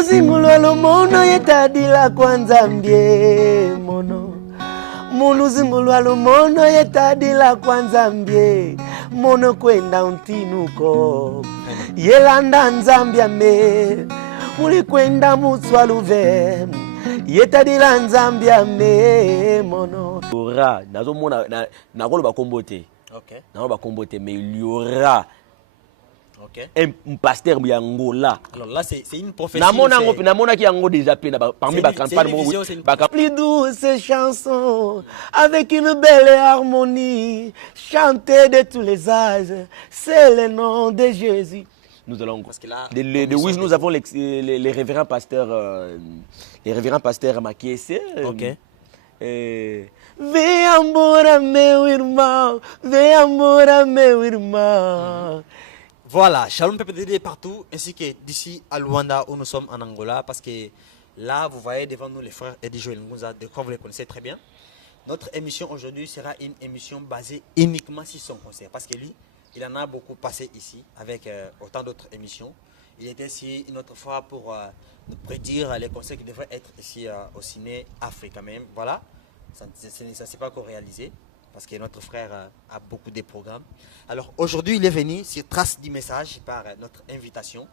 Munu zingulwa mono yetadila kwanza mbie mono. Munu zingulwa mono yetadila kwanza mbie mono kwenda untinuko. Yelanda nzambia me muli kwenda mutswaluve. Yetadila nzambia me mono. Ora nazo mona na kolo ba kombote. OK. Na ba kombote mais il y aura OK. Un pasteur Angola. Alors là c'est une prophétie. Namona qui Ango déjà parmi la campagne plus douce chanson avec une belle harmonie chantée de tous les âges, c'est le nom de Jésus. Nous allons parce que là oui, nous avons les révérends pasteurs Makiese. OK. Vem embora meu irmão, vem embora meu irmão. Voilà, Shalom PPDD partout, ainsi que d'ici à Luanda où nous sommes en Angola, parce que là, vous voyez devant nous les frères Eddie Joel Ngunza, de quoi vous les connaissez très bien. Notre émission aujourd'hui sera une émission basée uniquement sur son concert, parce que lui, il en a beaucoup passé ici, avec autant d'autres émissions. Il était ici une autre fois pour nous prédire les concerts qui devraient être ici au Ciné Afrique quand même. Voilà, ça ne s'est pas encore réalisé. Parce que notre frère a beaucoup de programmes. Alors aujourd'hui, il est venu sur trace du message par notre invitation.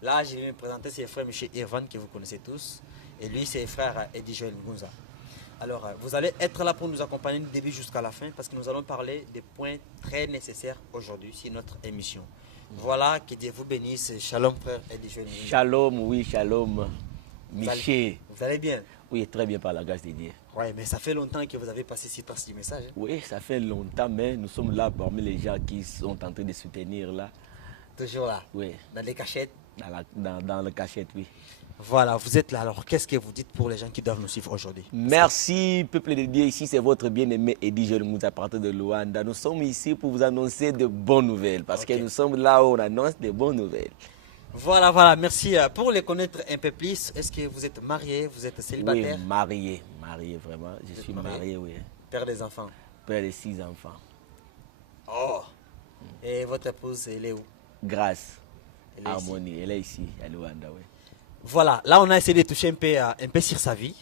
Là, je vais me présenter, c'est le frère M. Irvan que vous connaissez tous. Et lui, c'est le frère Eddie Joel Ngunza. Alors, vous allez être là pour nous accompagner du début jusqu'à la fin parce que nous allons parler des points très nécessaires aujourd'hui sur notre émission. Voilà, que Dieu vous bénisse. Shalom, frère Eddie Joel Ngunza. Shalom, oui, shalom. Miché. Vous allez bien? Oui, très bien par la grâce de Dieu. Oui, mais ça fait longtemps que vous avez passé cette trace du message. Hein? Oui, ça fait longtemps, mais nous sommes là parmi les gens qui sont en train de soutenir là. Toujours là? Oui. Dans les cachettes? Dans le cachette, oui. Voilà, vous êtes là. Alors, qu'est-ce que vous dites pour les gens qui doivent nous suivre aujourd'hui? Merci, peuple de Dieu. Ici, c'est votre bien-aimé Eddie Joel Ngunza à partir de Luanda. Nous sommes ici pour vous annoncer de bonnes nouvelles, parce que nous sommes là où on annonce de bonnes nouvelles. Voilà, voilà, merci. Pour les connaître un peu plus, est-ce que vous êtes marié, vous êtes célibataire? Oui, marié, vraiment. Je suis marié, oui. Père des enfants? Père de 6 enfants. Oh! Et votre épouse, elle est où? Grâce, Harmonie, elle est ici, à Luanda, oui. Voilà, là on a essayé de toucher un peu sur sa vie.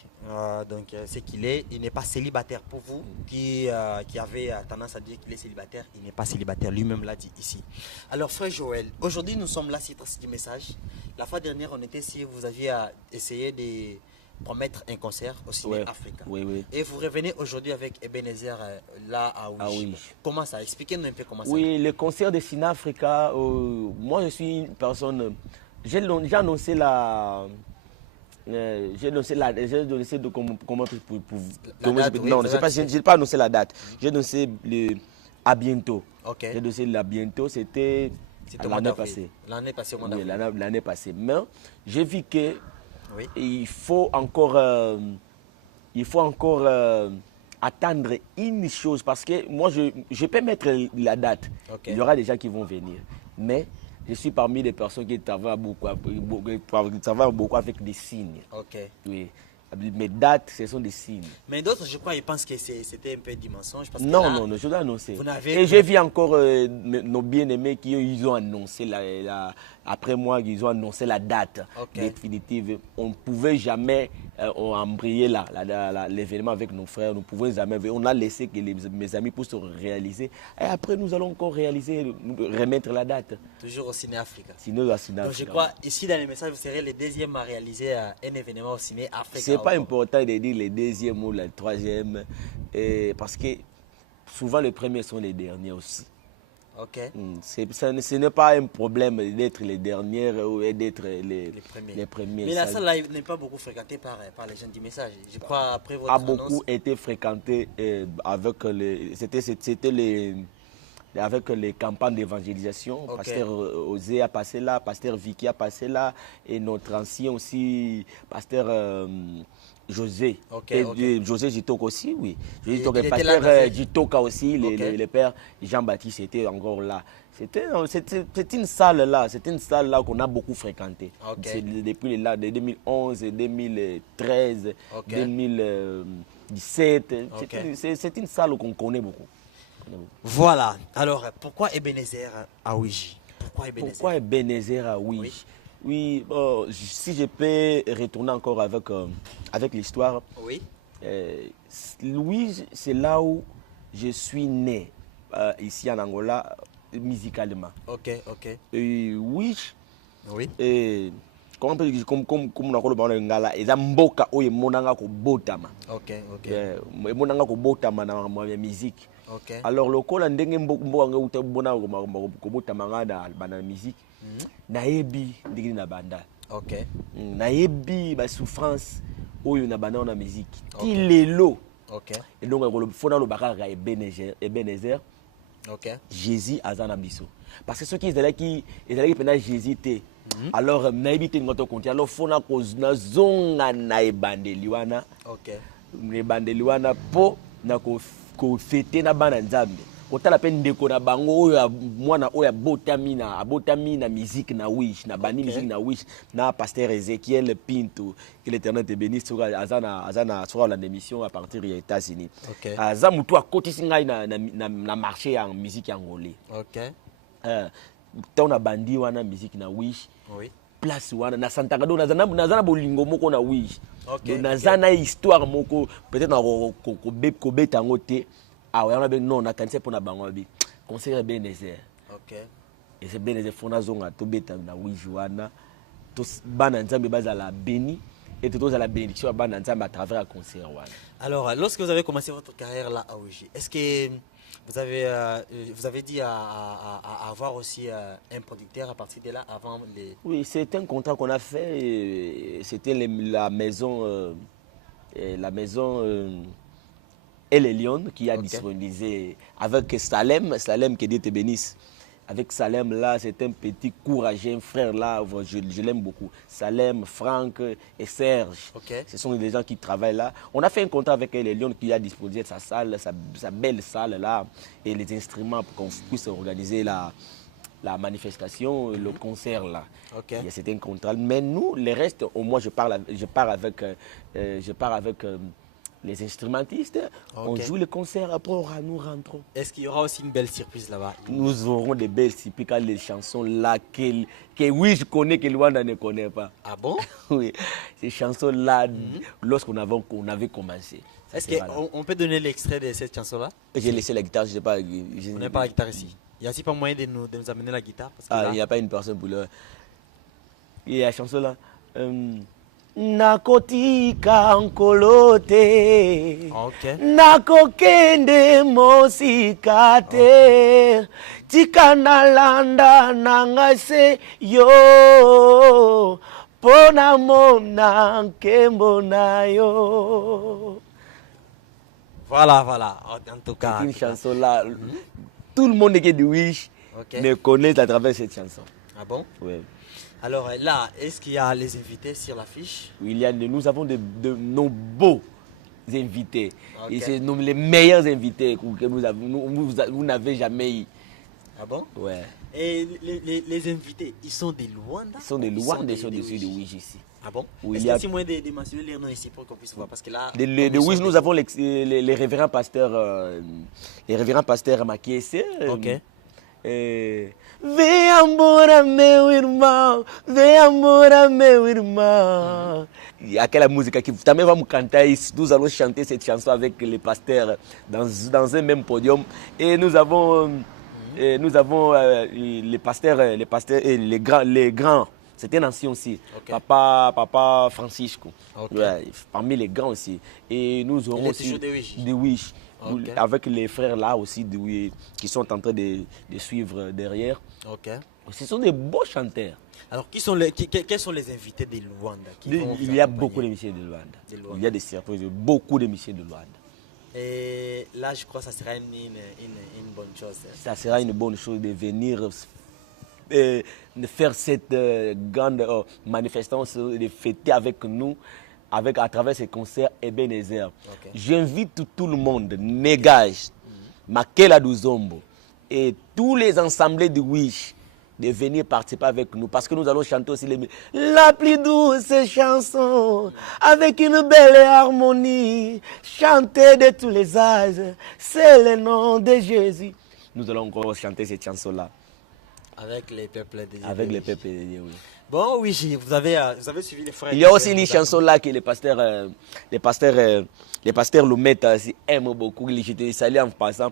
Donc c'est qu'il est, il n'est pas célibataire. Pour vous qui avez tendance à dire qu'il est célibataire, il n'est pas célibataire, lui-même l'a dit ici. Alors frère Joël, aujourd'hui nous sommes là sur ce message. La fois dernière on était ici, vous aviez essayé de promettre un concert au Ciné Africa. Oui, oui. Et vous revenez aujourd'hui avec Ebenezer là à Ouish. Ah oui. Comment ça? Expliquez-nous un peu comment ça. Oui, le concert de Ciné Africa, moi je suis une personne... J'ai annoncé la... j'ai annoncé comment non, je n'ai pas annoncé la date. J'ai annoncé à bientôt. Okay. J'ai annoncé à bientôt, c'était l'année passée. L'année passée, oui, l'année passée. Mais j'ai vu que il faut encore attendre une chose parce que moi je peux mettre la date. Okay. Il y aura des gens qui vont venir. Mais je suis parmi les personnes qui travaillent beaucoup avec des signes. Ok. Oui. Mes dates, ce sont des signes. Mais d'autres, je crois, ils pensent que c'était un peu du mensonge. Parce que non, là, non, je dois annoncer. Et j'ai vu encore nos bien-aimés qui ils ont annoncé, après moi, ils ont annoncé la date définitive. On ne pouvait jamais embrayer l'événement avec nos frères. Nous ne pouvons jamais. On a laissé que mes amis puissent réaliser. Et après, nous allons encore réaliser, remettre la date. Toujours au Ciné Africa. Sinon, au Ciné Africa. Donc, je crois, ici, dans les messages, vous serez les deuxièmes à réaliser un événement au Ciné Africa. C'est pas important de dire les deuxièmes ou les troisièmes, parce que souvent les premiers sont les derniers aussi. Ok. Ce n'est pas un problème d'être les derniers ou d'être les premiers. Mais la salle là n'est pas beaucoup fréquentée par les gens du message. Je crois après votre annonce... beaucoup été fréquentée avec avec les campagnes d'évangélisation. Pasteur Osé a passé là, Pasteur Vicky a passé là, et notre ancien aussi, Pasteur José. José Jitoka aussi, oui. Pasteur Jitoka aussi, le père Jean-Baptiste était encore là. C'est une salle là, qu'on a beaucoup fréquentée. Depuis là, de 2011, 2013, 2017. C'est une salle qu'on connaît beaucoup. Voilà. Alors, pourquoi Ebenezer à Ouish? Pourquoi Ebenezer à Ouish? Oui, bon, si je peux retourner encore avec l'histoire. Oui. Louis, c'est là où je suis né, ici en Angola, musicalement. Ok. Oui. Oui. Comment on peut dire, comme on a dit, ngala, et mboka oye monanga ko botama. Ok. Monanga ko botama na musique. Ok. Alors le col ndenge mboka nga uta bona ko botama nga na musique. Naebi ndenge na banda. Ok. Naebi ba souffrance oyo na banda na musique. Ti lelo. Ok. Et donc il faut dans le bakara Ebenezer. Ok. Jésus azana biso. Parce que ceux qui étaient pendant Jésus té. Alors naebi te ngoto konti alors fona ko na zonga na ebandeli wana. Ok. Ebandeli wana po na ko fete na bana nzambe. Otala pe ndeko na bango oyo mwana oyo abotami na musique na wish na bani musique na wish na pasteur Ezekiel Pinto que l'Éternel te bénisse azana sur la émission à partir des États-Unis. Ok. Aza mutu akotisi ngai na marché en musique angolais. Ok. Tant na bandi wana musique na wish. Oui. Place wana na Santa Gado nazana bolingo moko na wish. Ok. Nazana histoire moko peut-être na ko beta ngote. Ah ouais, on a bien non, on a cansé pour na bango bi. Conseil Ebenezer. Ok. Et c'est Ebenezer fona zonga to beta na wijuana. To bana nzambe bazala béni et tout à la bénédiction à bana nzambe à travers un concert wana. Alors, lorsque vous avez commencé votre carrière là à OG, est-ce que vous avez dit à avoir aussi un producteur à partir de là avant les... Oui, c'est un contrat qu'on a fait. C'était la maison et les Lions qui a disponibilisé avec Salem que Dieu te bénisse. Avec Salem là, c'est un petit courageux frère là, je l'aime beaucoup. Salem, Franck et Serge, ce sont des gens qui travaillent là. On a fait un contrat avec les Lions qui a disposé sa salle, sa belle salle là, et les instruments pour qu'on puisse organiser la manifestation, le concert là. C'était un contrat. Mais nous, les restes, au moins je pars avec les instrumentistes, on joue le concert, après nous rentrons. Est-ce qu'il y aura aussi une belle surprise là-bas? Nous aurons des belles surprises, car les chansons là que oui, je connais, que Luanda ne connaît pas. Ah bon? Oui, ces chansons-là, lorsqu'on avait commencé. Est-ce qu'on peut donner l'extrait de cette chanson-là? J'ai laissé la guitare, je ne sais pas. On n'a pas la guitare ici. Il y a aussi pas moyen de nous amener la guitare? Parce que il n'y a pas une personne pour le... Il y a la chanson-là. Nakotika nkolote nakokende mosikate tika nalanda nangase yo pona mona nkembo na yo. Voilà. En tout cas, c'est une chanson là. Tout le monde qui est du Wish me connaît à travers cette chanson. Ah bon? Oui. Alors là, est-ce qu'il y a les invités sur l'affiche? Oui, nous avons de nos beaux invités. Et c'est les meilleurs invités que vous n'avez jamais eu. Ah bon? Ouais. Et les invités, ils sont des Luanda? Ils sont des Luanda, ils sont dessus de Wish ici. Ah bon? Oui, est-ce qu'il y a aussi moyen de mentionner les noms ici pour qu'on puisse voir? Parce que là... De Wish, nous avons les révérends pasteurs Makiese. Ok. Veambora meu irmão, veambora meu irmão. Et à quelle musique qui também vamos cantar isso. Nous allons chanter cette chanson avec les pasteurs dans un même podium. Et nous avons les pasteurs et les grands. C'était un ancien aussi. Papa Francisco. Ouais, parmi les grands aussi. Et nous aurons aussi des Wish. Avec les frères là aussi qui sont en train de suivre derrière. Ce sont des beaux chanteurs. Alors, quels sont les invités de Luanda? Il y a beaucoup de musiciens de Luanda. Il y a des surprises, beaucoup de musiciens de Luanda. Et là, je crois que ça sera une bonne chose. Ça sera une bonne chose de venir de faire cette grande manifestation, de fêter avec nous. À travers ces concerts Ebenezer. J'invite tout le monde, Négage, Makela Duzombo et tous les ensemblés de Wish de venir participer avec nous parce que nous allons chanter aussi la plus douce chanson avec une belle harmonie, chanter de tous les âges, c'est le nom de Jésus. Nous allons encore chanter cette chanson-là. Avec les peuples de Dieu. Avec les peuples de Dieu, oui. Bon, oui, vous avez suivi les frères. Il y a aussi une chanson là que les pasteurs Loumet aiment beaucoup. Je te salue en passant.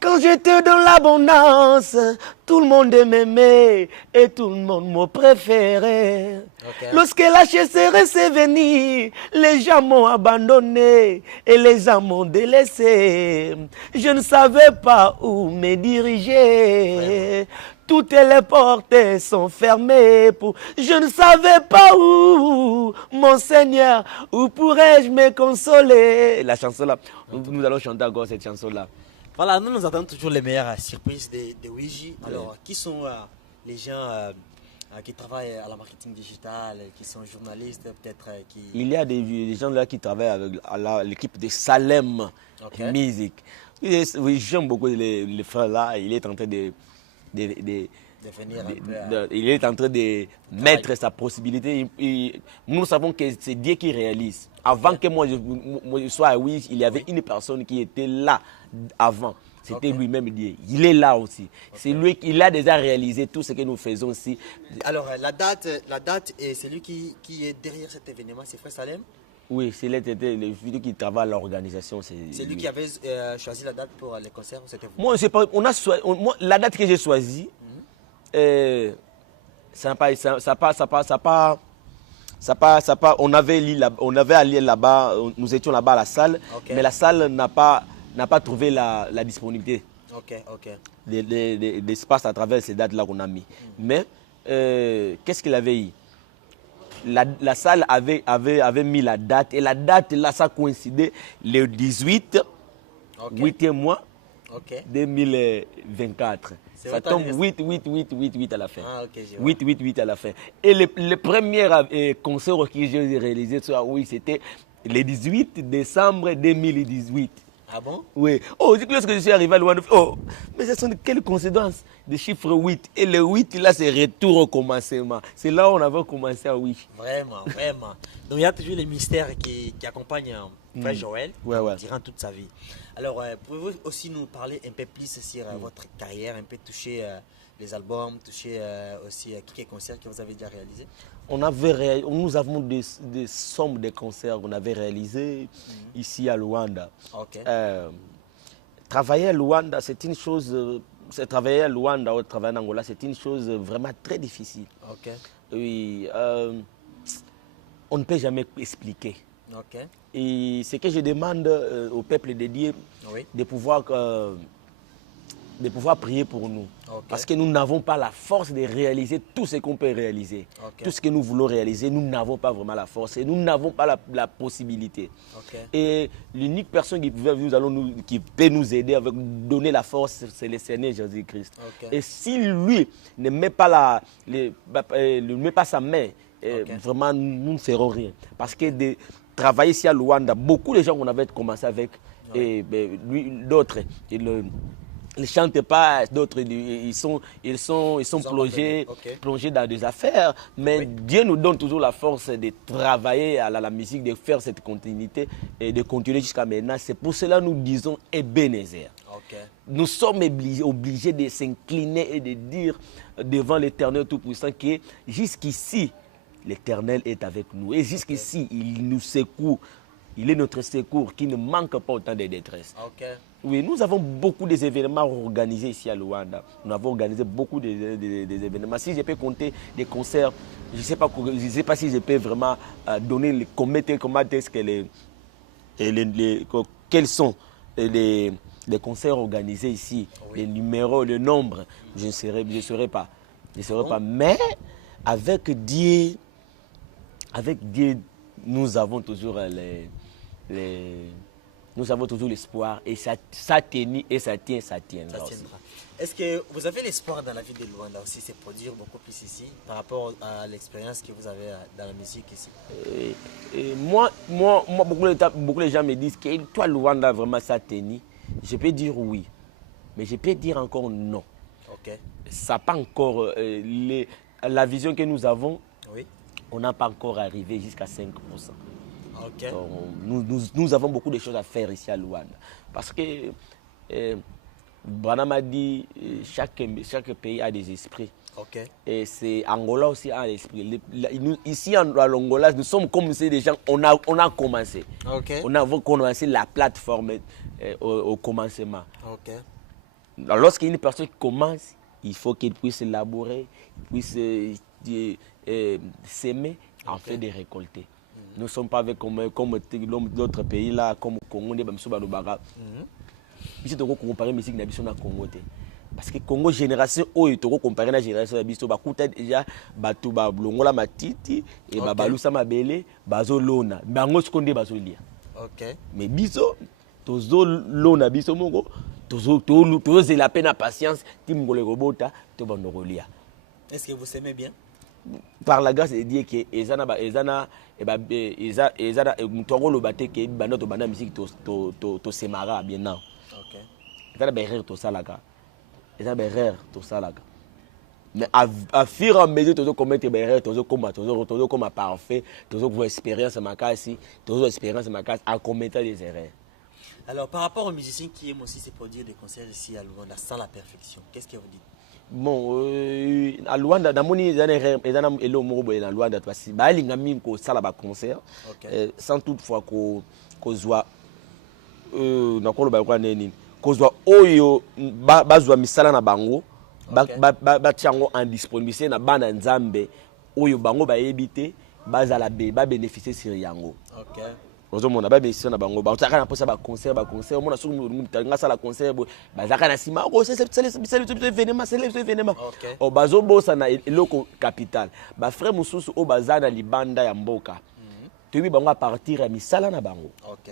Quand j'étais dans l'abondance, tout le monde m'aimait et tout le monde me préférait. Okay. Lorsque la sécheresse est venue, les gens m'ont abandonné et les gens m'ont délaissé. Je ne savais pas où me diriger. Vraiment. Toutes les portes sont fermées. Je ne savais pas où, mon Seigneur, où pourrais-je me consoler. La chanson là, nous allons chanter encore cette chanson là. Voilà, nous attendons toujours les meilleures surprises de Ouija. Alors, qui sont les gens qui travaillent à la marketing digital, qui sont journalistes peut-être Il y a des gens là qui travaillent avec l'équipe de Salem Music. Oui, j'aime beaucoup les frères là. Il est en train il est en train de mettre sa possibilité. Nous savons que c'est Dieu qui réalise. Avant que moi je sois à Ouija, il y avait une personne qui était là avant. C'était lui-même Dieu. Il est là aussi. C'est lui qui a déjà réalisé tout ce que nous faisons ici. Alors la date et c'est lui qui est derrière cet événement, c'est Frère Salem? Oui, c'est lui qui travaille à l'organisation. C'est lui qui avait choisi la date pour les concerts? Moi, je sais pas. La date que j'ai choisie, on avait allé là-bas, nous étions là-bas à la salle, mais la salle n'a pas trouvé la disponibilité d'espace à travers ces dates-là qu'on a mis. Mais qu'est-ce qu'il avait eu? La salle avait mis la date, et la date là, ça coïncidait le 18, 8e mois 2024. Ça tombe 8 à la fin. 8 à la fin. Et le premier concert que j'ai réalisé, oui, c'était le 18 décembre 2018. Ah bon? Oui. Oh, lorsque je suis arrivé à Luanda, oh, mais ce sont quelles coïncidences de chiffre 8. Et le 8, là, c'est retour au commencement. C'est là où on avait commencé à 8. Vraiment, vraiment. Donc, il y a toujours les mystères qui accompagnent Frère Joël durant toute sa vie. Alors, pouvez-vous aussi nous parler un peu plus sur votre carrière, un peu toucher les albums, toucher aussi quelques concerts que vous avez déjà réalisés? Nous avons des sommes de concerts qu'on avait réalisés ici à Luanda. Travailler à Luanda, c'est une chose. Travailler à Luanda ou travailler en Angola, c'est une chose vraiment très difficile. Oui, on ne peut jamais expliquer. Et ce que je demande au peuple de Dieu, de pouvoir prier pour nous. Parce que nous n'avons pas la force de réaliser tout ce qu'on peut réaliser. Tout ce que nous voulons réaliser, nous n'avons pas vraiment la force et nous n'avons pas la possibilité. Et l'unique personne qui peut nous aider, avec donner la force, c'est le Seigneur Jésus-Christ. Et si lui ne met pas, sa main, vraiment, nous ne ferons rien. Parce que de travailler ici à Luanda, beaucoup de gens qu'on avait commencé avec, et d'autres, ils ne chantent pas, d'autres ils sont plongés dans des affaires, mais Dieu nous donne toujours la force de travailler à la musique, de faire cette continuité et de continuer jusqu'à maintenant. C'est pour cela que nous disons Ebenezer. Nous sommes obligés de s'incliner et de dire devant l'Éternel Tout-Puissant que jusqu'ici, l'Éternel est avec nous. Et jusqu'ici, il nous secoue. Il est notre secours qui ne manque pas autant de détresse. Oui, nous avons beaucoup d'événements organisés ici à Luanda. Nous avons organisé beaucoup d'événements. Si je peux compter des concerts, je ne sais pas si je peux vraiment donner comment est-ce que quels sont les concerts organisés ici, les numéros, le nombre, je ne saurais pas. Mais avec Dieu, nous avons toujours l'espoir et ça tient et ça tiendra aussi. Est-ce que vous avez l'espoir dans la vie de Luanda aussi, c'est produire beaucoup plus ici par rapport à l'expérience que vous avez dans la musique ici? Moi, beaucoup de gens me disent que toi, Luanda, vraiment ça tient. Je peux dire oui, mais je peux dire encore non. Ça n'a pas encore la vision que nous avons. On n'a pas encore arrivé jusqu'à 5%. Nous avons beaucoup de choses à faire ici à Luanda. Parce que Branham a dit chaque pays a des esprits. Okay. Et c'est Angola aussi à l'esprit. Ici en Angola, nous sommes comme ces des gens, on a commencé. Okay. On a commencé la plateforme au commencement. Okay. Lorsqu'une personne commence, il faut qu'il puisse élaborer, puisse s'aimer en fait de récolter. Nous ne sommes pas avec comme d'autres pays là, comme le Congo, nous sommes ici, on comparer musique na biso na Congo. Parce que Congo génération oyo to comparer na génération na biso bakuta déjà batu ba longola matiti et ba balusa mabele bazolona bango sekonde bazolia. OK. Mais biso tozo lona biso moko tozo la peine à patience timngole robota to bandokolia. Est-ce que vous s'aimez bien? Par la grâce de Dieu que ezana mutongo lobate ke bando to banda musique to semara bien non. OK. Ezana ba erreur to salaka. Ezana ba erreur to salaka. Mais à fur et à mesure que tu commettre des erreurs, tu comme parfait, tu as expérience à ma casse, tu as expérience à ma casse à commettre des erreurs. Alors par rapport aux musiciens qui aiment aussi se produire des concerts ici à Luanda sans la perfection, qu'est-ce que vous dites? Bon, à Luanda, dans mon erreur, et dans le mot à Luanda, parce que bah il a mis qu'on salle à concert, sans toutefois qu'on soit dans quoi le balcon n'est qu'on soit oyo bazwa misala na bango. Batiango en disponibilité na bana nzambe oyo bango ba ebité bazala ba bénéficier sur yango. OK. Ozomona ba bénéficier na bango ba tsaka na posa ba concert mona so nga sala concert bazaka na sima ko c'est événement. O bazo bosa na eloko capital. Ba frère mususu o bazana libanda ya mboka. Tobi bango a partir ya misala na bango. OK.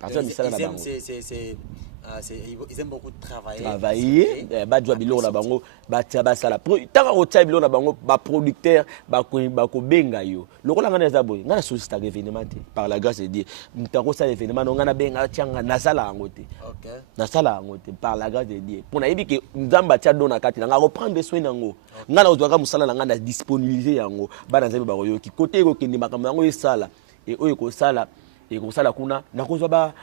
Partir misala na bango. Ils aiment beaucoup travailler badwa biloko na bango batia basala tanga kotia biloko na bango ba producteur ba ko benga yo lokola ngana za boy ngana sollicita événement par la grâce de Dieu mutako sa événement ngana benga tianga nasala yango te. OK, nasala yango te par la grâce de Dieu pona yebi ke nzamba tia dona kati nga ko prendre soin nango ngana ozwaka musala na ngana disponibiliser yango bana nzambe ba koyoki côté ko kende makambo yango esala et oyo ko sala et comme ça la kuna na kozwa ba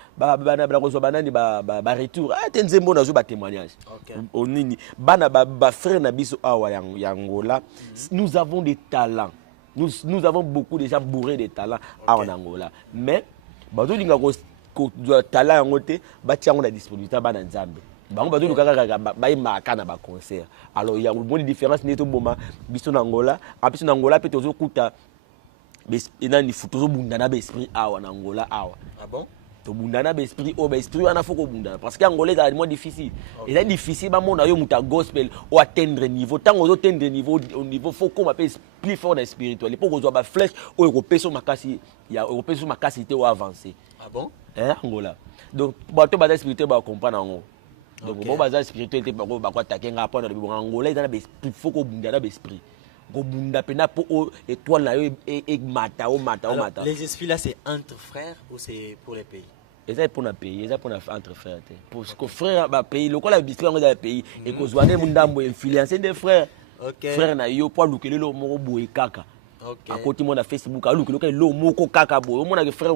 retour tenzembo na zo ba témoignage onini bana ba frère na biso awa yangola nous avons des talents nous avons beaucoup de gens bourrés de talents en Angola mais bazo linga ko talent yangote ba tiango na disponibilité bana nzambe bango bazo lukaka ba imaka na ba concert alors il y a une bonne différence neto boma biso na Angola apiso na Angola pe tozo kuta enani futozo bundana ba esprit awa na Angola awa. Ah bon? To bundana ba esprit o ba esprit wana foko bundana parce que Angola est moins difficile. Et c'est difficile ba mona yo muta gospel ou atteindre niveau tant aux atteindre niveau au niveau faut qu'on appelle plus fort dans spirituel. Pour qu'on soit ba flèche o europeso makasi ya europeso makasi te o avancer. Ah bon? Angola. Donc bato ba spirituel ba comprendre ngo. Donc bon ba spirituel te ba ko attaquer nga pa na Angola ils na ba esprit foko bundana ba esprit. Les esprits là, c'est entre frères ou c'est pour les pays? C'est pour les pays, c'est pour entre frères. Parce que frère, pays, le cas dans le pays, et que soit des influencés des frères. Frère na yo pour luker le mot boy kaka. À côté mon Facebook, à luker le mot kaka boy. Mon a frère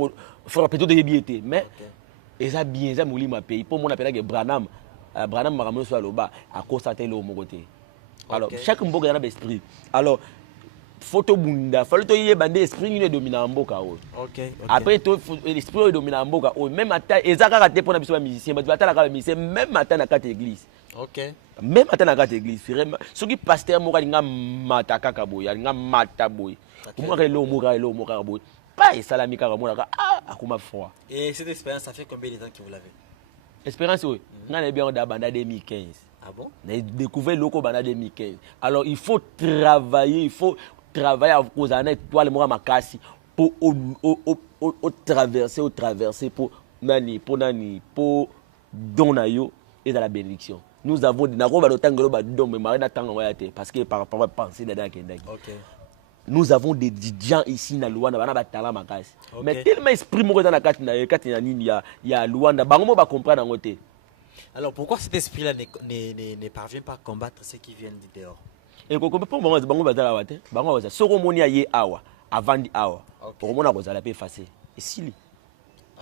plutôt de biété, mais et ça bien, ça mouli ma pays. Pour mon appel que Branham maramno soit là-bas à constater le mot côté. Alors, chaque mboka a un esprit. Alors, photo bunda, faut to yé bandé esprit une dominant mboka o. OK. Après l'esprit dominant mboka o, même matin ezaka raté pour na biso musicien, ba tala ka musicien même matin na carte église. OK. Même matin na carte église, vraiment. Ce qui pasteur moka linga mata kaka boy, linga mata boy. Comment relo moka boy. Pas salami kaka mona akuma froid. Et cette expérience ça fait combien de temps que vous l'avez? Expérience oui. On a bien en 2015. Ah bon? On a découvert le Loco en 2015. Alors il faut travailler à cause de toi, le mois Makasi, pour traverser, pour Donayo et dans la bénédiction. Nous avons des parce que par rapport à penser de nous avons des gens ici dans Luanda, mais tellement esprit dans la carte, il y a Luanda, bango va comprendre en côté. Alors pourquoi cet esprit-là ne parvient pas à combattre ceux qui viennent du dehors? Et pour moi, bango bazala wate, bango bazala. Soko moni aye awa, avant di awa. Pour moi, bazala pe effacer. Et si li.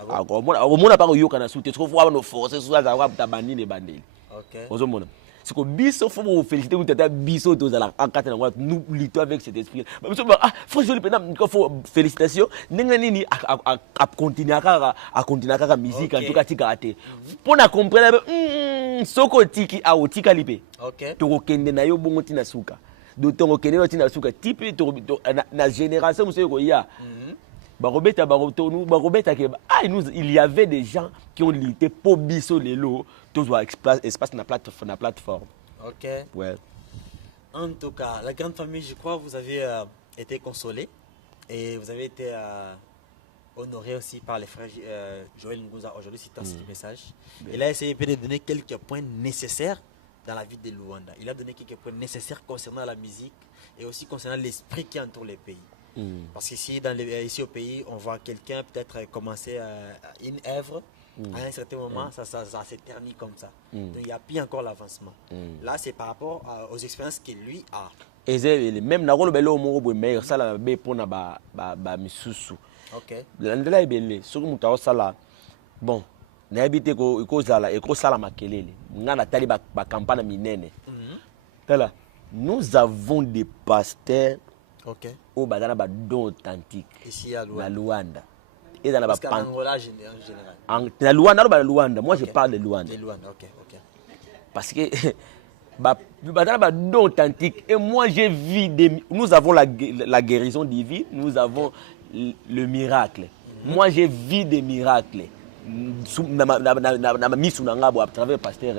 Ah bon? Au mona pas yoka na soute, trop voir nos forces, soit za wa tabandi ne bandeli. OK. Ozomona. c'est que biso faut vous féliciter vous tata biso tous à la en nous luttons avec cet esprit ah faut joli pendant faut félicitations ninga nini à continuer à continuer à musique en tout cas tikate pour na comprendre soko tiki a otika lipe to kende na yo bongo tina suka do to kende na tina suka type na génération monsieur ko ya il y avait des gens qui ont lutté pour biso lelo tout doit espace na plateforme. OK. Ouais. En tout cas, la grande famille, je crois vous avez été consolés et vous avez été honoré aussi par les frères Joël Ngouza aujourd'hui c'est un message. Il a essayé de donner quelques points nécessaires dans la vie de Luanda. Il a donné quelques points nécessaires concernant la musique et aussi concernant l'esprit qui entoure les pays. Parce qu'ici, ici au pays, on voit quelqu'un peut-être commencer une œuvre, à un certain moment, ça s'éternit comme ça. Donc il n'y a plus encore l'avancement. Là, c'est par rapport aux expériences qu'il lui a. Et même na rolo belo mo bo meilleur ça la be pona ba misusu. OK. Landela ebele, soki muta osala bon, na habité ko zala e ko sala makelele. Ngana tali ba campagne minene. Tala, nous avons des pasteurs au badana ba don authentique ici à Luanda. Et dans la Angola en général. En Luanda, moi je parle de Luanda. OK. Parce que badana ba don authentique et moi j'ai vu nous avons la guérison divine, nous avons le miracle. Moi j'ai vu des miracles. Na misu na ngabo à travers pasteur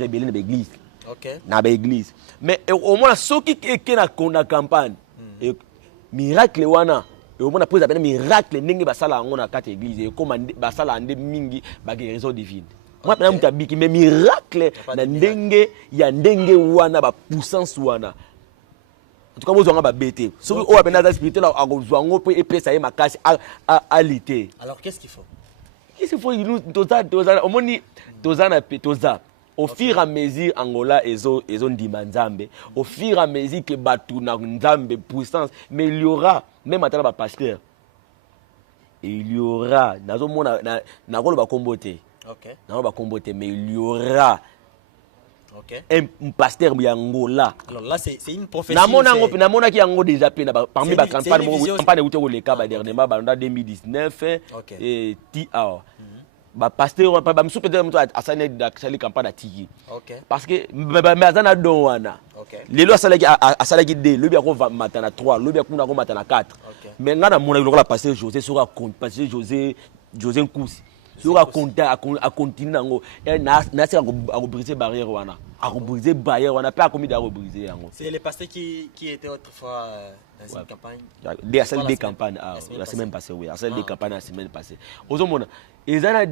rebelle de l'église. OK. Na l'église. Mais au moins ceux qui na campagne et miracle wana et au moins après appelle miracle ndenge basala ngona kati église et comme basala ande mingi ba guérison divine. Moi pendant mutabiki mais miracle na ndenge ya ndenge wana ba puissance wana. En tout cas vous ba bêté. Ce qui au appelle spirituel a kozwa ngo et pesa ye makasi à lutter. Alors qu'est-ce qu'il faut? Qu'est-ce qu'il faut nous toza au moni toza na toza. Au fur et à mesure Angola ezo ndimanzambe, au fur et à mesure que batu na nzambe puissance, mais il y aura même à travers pasteur. Il y aura nazo mona na rolo ba kombote. OK. Na ba kombote mais il y aura un pasteur Angola. Alors là c'est une prophétie. Na mona ki yango déjà pe parmi ba campagne uto ko leka ba dernièrement ba 2019 et TR. Ba pasteur ba msu peut-être mtu asane dakali campagne atiki. Parce que bazana don wana. Lelo asalaki 2, lobi ako matana 3, lobi akuna ko matana 4. Mais ngana mona lokola pasteur José sera pasteur José Nkousi. Sera compter à continuer nango na sera à briser barrière wana. À briser barrière wana pas commis à briser yango. C'est les pasteurs qui étaient autrefois dans cette campagne. Des campagnes la semaine passée oui, des campagnes la semaine passée. Ozomona ezana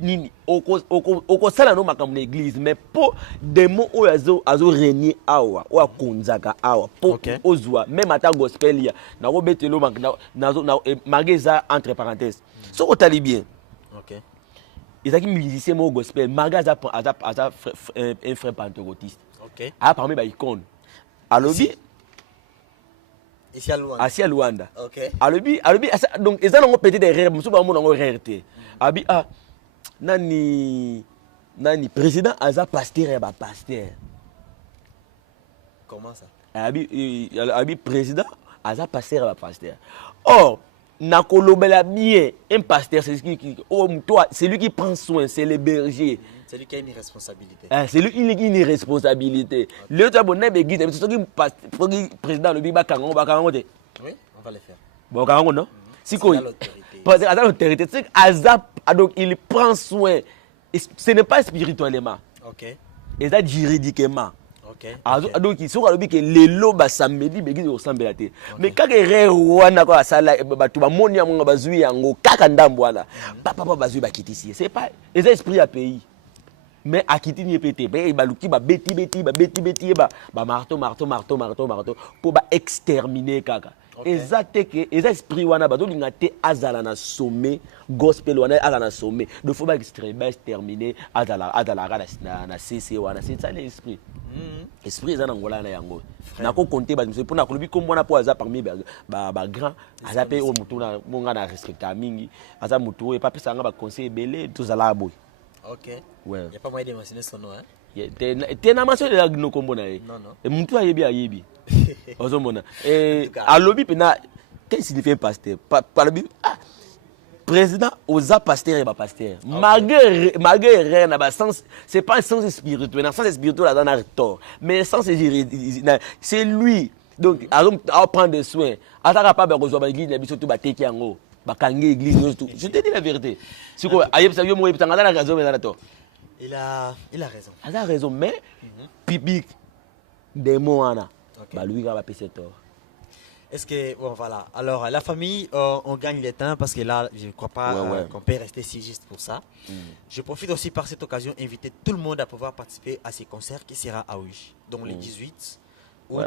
nini oko sala no makambo l'église mais pour des mots ozo régner awa o akonzaka awa pour ozwa même ata gospel ya na ko betelo na mageza entre parenthèses. So ko tali bien. OK. Ils ont qui musicien au gospel, magaza un frère pentecôtiste. OK. Ah parmi ba icône. Alobi ici à Luanda. Ici à Luanda. OK. Alobi donc ils ont peut-être des rêves, musu ba mo ngo rêveté. Abi nani président aza pasteur ya ba pasteur. Comment ça? Abi président aza pasteur ya ba pasteur. Or nakolobela bien un pasteur c'est lui qui prend soin, c'est le berger. C'est lui qui a une responsabilité. C'est lui qui a une responsabilité. Le tabonne l'église, c'est le président le biba kango ba kango te. Oui, on va le faire. Bon kango non. Si quoi? Parce que l'autorité, c'est azap donc il prend soin. Ce n'est pas spirituellement. OK. Et ça juridiquement. OK. Donc il faut que les lobes samedi begin ressemble à te. Mais quand les wana ko sala batu ba moni ya monga bazui yango kaka ndambo wana. Papa bazui ba kitisi. C'est pas les esprits à pays. Mais à quitter ni pété, ba luki ba beti ba marteau pour ba exterminer kaka. Exacte que les esprits wana ba dolinga te azala na sommet gospel wana azala na sommet. De faut ba exterminer azala na CC wana c'est ça l'esprit. Esprit eza na ngola na yango. Na ko compter ba pour na kolobi comme wana po aza parmi ba grand aza pe o mutu na monga na respecta mingi aza mutu e pa pesa nga ba conseil belé tous ala boy. OK. Ouais. Il y a pas moyen de mentionner son nom hein. T'es na maso de la no combo na. Non non. Et mon toi yebi. Ozomona. Et à lobby pena qu'est-ce que signifie pasteur? Par le président osa pasteur et pasteur. Malgré rien na sens, c'est pas un sens spirituel, dans sens spirituel là dans tort, mais sens c'est lui. Donc à prendre soin. Ataka pas ba rezo ba église na biso to ba teki yango. Ba kangi église tout. Je te dis la vérité. C'est quoi ayeb sa yo mo yebitanga na raison mais na tort. Il a raison. Il a raison mais pipi des mots ana. Bah lui il va passer tort. Est-ce que bon voilà. Alors la famille on gagne le temps parce que là je ne crois pas qu'on peut rester si juste pour ça. Je profite aussi par cette occasion inviter tout le monde à pouvoir participer à ces concerts qui sera à Ouish. Donc le 18 août.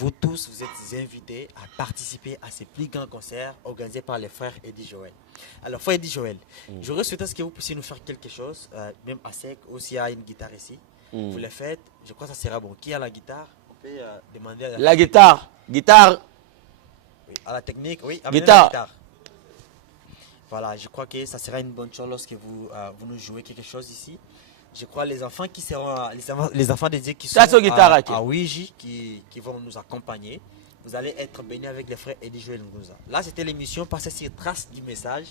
Vous tous, vous êtes invités à participer à ces plus grands concerts organisés par les frères Eddie Joël. Alors, frère Eddie Joël, j'aurais souhaité que vous puissiez nous faire quelque chose, même à sec, ou s'il y a une guitare ici. Vous le faites, je crois que ça sera bon. Qui a la guitare? On peut demander à la guitare. Guitare. Oui, à la technique, oui. Guitare. La guitare. Voilà, je crois que ça sera une bonne chose lorsque vous nous jouez quelque chose ici. Je crois les enfants qui seront les enfants dédiés qui sont à Ouiji qui vont nous accompagner. Vous allez être bénis avec les frères Eddie Joël Ngunza. Là, c'était l'émission Passer sur trace du message.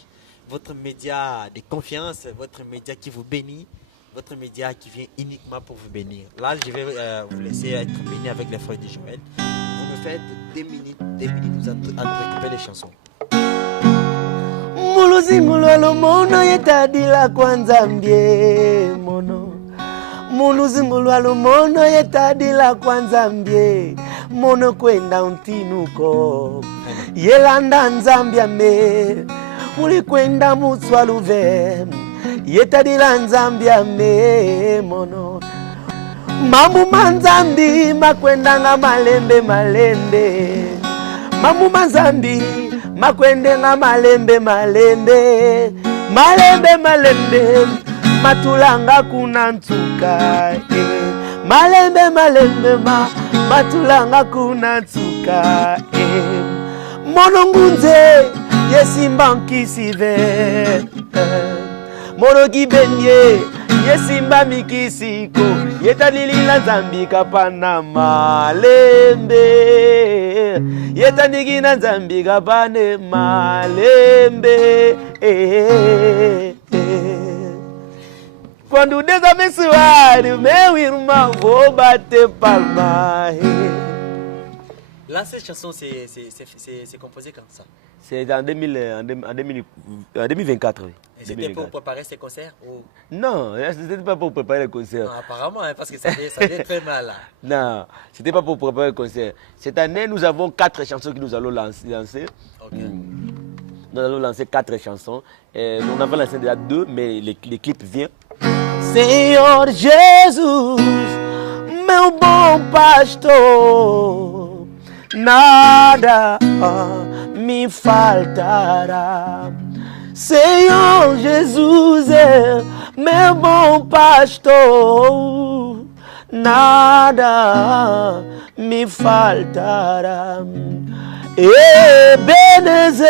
Votre média de confiance, votre média qui vous bénit, votre média qui vient uniquement pour vous bénir. Là, je vais vous laisser être bénis avec les frères Eddie Joël. Vous me faites 2 minutes à nous récupérer les chansons. Muluzingulwa mono yetadila kwanza mbie mono. Muluzingulwa mono yetadila kwanza mbie mono kwenda untinuko. Yelanda nzambia me muli kwenda mutswaluve yetadila nzambia me mono. Mamu manzambi makwenda nga malembe. Mamu manzambi makwende nga malembe matulanga kuna ntuka malembe matulanga kuna ntuka mono ngunze yesimba nkisive mono kibenye yesimba mikisiko yetalilila nzambi kapana malembe yetanigina nzambi kapane malembe quando desabençoar meu irmão vou bater palma. Là, cette chanson, c'est composé comme ça. C'est en 2024. Oui. Et c'était pour préparer ces concerts ou... Non, ce n'était pas pour préparer les concerts. Non, apparemment, hein, parce que ça vient très mal. Là. Non, ce n'était pas pour préparer les concerts. Cette année, nous avons 4 chansons que nous allons lancer. Okay. Nous allons lancer 4 chansons. On avait lancé déjà 2, mais les clips viennent. Senhor Jesus, meu bom pastor, nada me faltará. Senhor Jesus é meu bom pastor, nada me faltará. Ebenezer,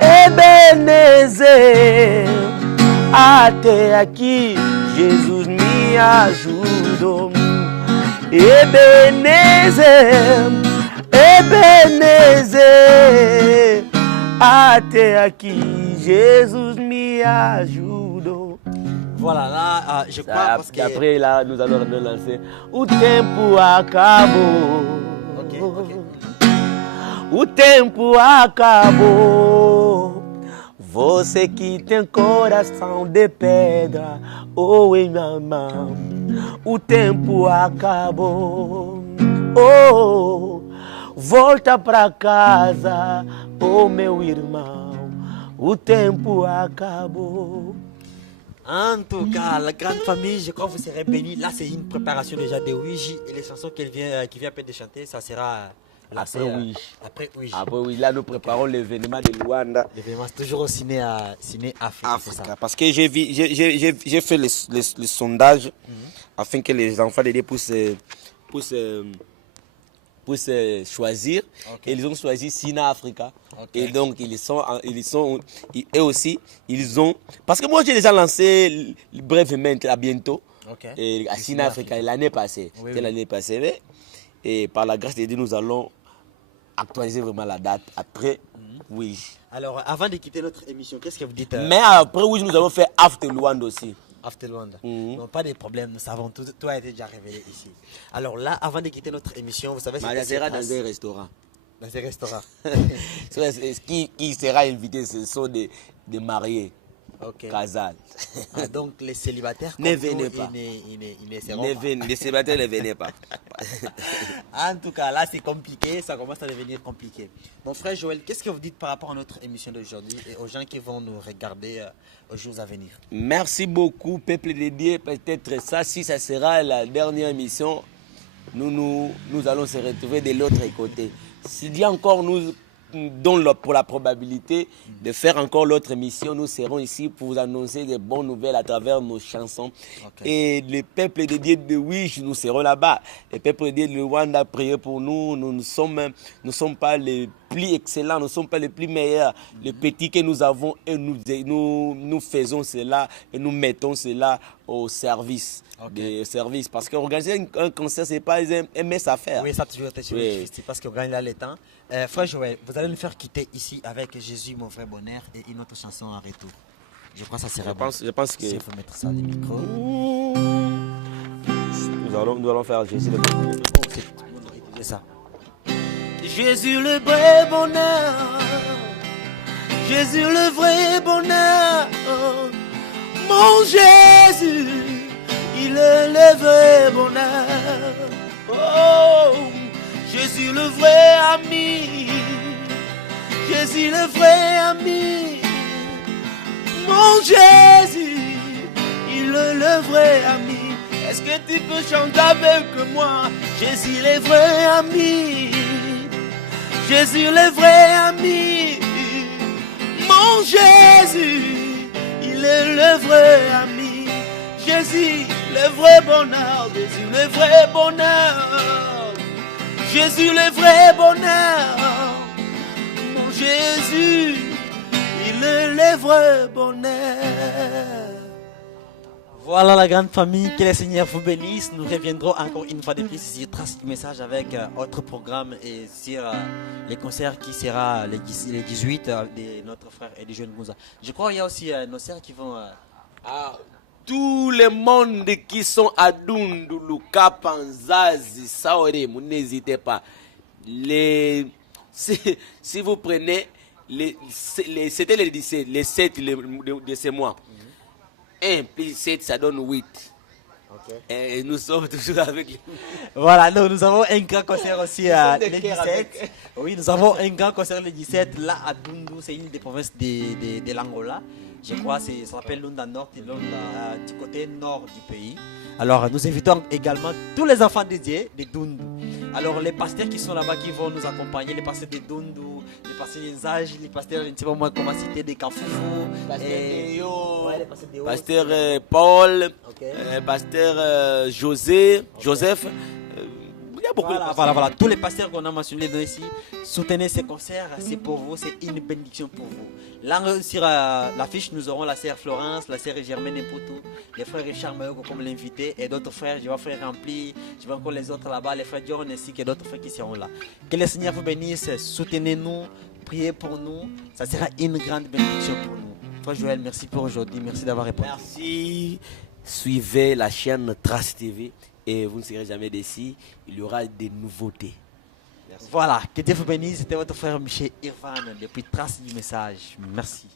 Ebenezer, até aqui Jesus me ajudou. Ebenezer, Ebenezer, até aqui Jesus me ajudou. Voilà, là, je crois parce que... Après, là, nous allons lancer. O tempo acabou. Ok. O tempo acabou. Você que tem coração de pedra ou em minha mão, o tempo acabou. Oh, volta pra casa, oh meu irmão, o tempo acabou. En tout cas, la grande famille, je crois que vous serez bénis. Là, c'est une préparation déjà de Ouiji et les chansons qu'il vient à peine de chanter, ça sera... Après oui. Après oui, là nous préparons l'événement de Luanda. L'événement c'est toujours au Ciné Africa. Parce que j'ai fait le sondage afin que les enfants de puissent choisir. Okay. Et ils ont choisi Sina Africa. Okay. Et donc ils sont eux aussi ils ont parce que moi j'ai déjà lancé brièvement à bientôt. Et à Sine-Africa l'année passée. C'était l'année passée. Et par la grâce de Dieu, nous allons actualiser vraiment la date. Après, oui. Alors, avant de quitter notre émission, qu'est-ce que vous dites Mais après, oui, nous allons faire After Luanda aussi. After Luanda. Non, pas de problème, nous savons, tout a été déjà révélé ici. Alors là, avant de quitter notre émission, vous savez... Ça sera dans un restaurant. Dans un restaurant. Qui sera invité, ce sont des mariés. Casal. Donc les célibataires ne venez pas. Les célibataires ne venez pas. En tout cas, là c'est compliqué, ça commence à devenir compliqué. Mon frère Joël, qu'est-ce que vous dites par rapport à notre émission d'aujourd'hui et aux gens qui vont nous regarder aux jours à venir? Merci beaucoup, peuple dédié. Peut-être ça, si ça sera la dernière émission, nous allons se retrouver de l'autre côté. S'il y a encore nous donne pour la probabilité de faire encore l'autre émission, nous serons ici pour vous annoncer des bonnes nouvelles à travers nos chansons. Et le peuple dédié de Wish, nous serons là-bas. Le peuple dédié de Rwanda, priez pour nous. Nous ne sommes pas les plus excellents, nous ne sommes pas les plus meilleurs. Les petits que nous avons, et nous faisons cela et nous mettons cela au service. Parce qu'organiser un concert, ce n'est pas un mess à faire. Oui, ça a toujours été difficile parce qu'on gagne là le temps. Frère Joël, vous allez nous faire quitter ici avec Jésus, mon vrai bonheur, et une autre chanson en retour. Je crois que ça serait bon. Je pense que... Il faut mettre ça, les micros. Nous allons faire Jésus le bonheur. C'est ça. Jésus le vrai bonheur. Jésus le vrai bonheur. Mon Jésus, il est le vrai bonheur. Oh, Jésus le vrai ami. Jésus le vrai ami. Mon Jésus, il est le vrai ami. Est-ce que tu peux chanter avec moi? Jésus le vrai ami. Jésus le vrai ami. Mon Jésus, il est le vrai ami. Jésus, le vrai bonheur. Jésus, le vrai bonheur. Jésus, le vrai bonheur. Mon Jésus, il est le vrai bonheur. Voilà la grande famille, que le Seigneur vous bénisse. Nous reviendrons encore une fois de plus sur Trace du Message avec autre programme et sur les concerts qui sera les 18 de notre frère et du jeune Moussa. Je crois qu'il y a aussi nos sœurs qui vont... Tout le monde qui sont à Dundu, Luka, Panzazi, Saoré, n'hésitez pas. Si vous prenez, c'était les 17, les 7 de ce mois. 1 plus 7, ça donne 8. Et nous sommes toujours avec lui. Voilà, donc nous avons un grand concert aussi le 17. Oui, nous avons un grand concert le 17 là à Dundu, c'est une des provinces de l'Angola. Je crois que ça s'appelle Lunda Nord, du côté nord du pays. Alors nous invitons également tous les enfants dédiés de Dundu. Alors les pasteurs qui sont là-bas qui vont nous accompagner, les pasteurs de Dundu, les pasteurs des âges, les pasteurs, je ne sais pas moi comment citer, des Kafoufou, pasteur Paul, pasteur Joseph. Il y a beaucoup de pasteurs. Voilà, tous les pasteurs qu'on a mentionnés ici, soutenez ces concerts, c'est pour vous, c'est une bénédiction pour vous. Là, sur l'affiche, nous aurons la sœur Florence, la sœur Germaine Mputu, les frères Richard Mayoko comme l'invité et d'autres frères, je vais frère Rempli, je vais encore les autres là-bas, les frères Dion ainsi que d'autres frères qui seront là. Que le Seigneur vous bénisse, soutenez-nous, priez pour nous, ça sera une grande bénédiction pour nous. Toi Joël, merci pour aujourd'hui, merci d'avoir répondu. Merci, suivez la chaîne Trace TV et vous ne serez jamais déçus, il y aura des nouveautés. Merci. Voilà, que Dieu vous bénisse, c'était votre frère Michel Irvan depuis Trace du Message. Merci.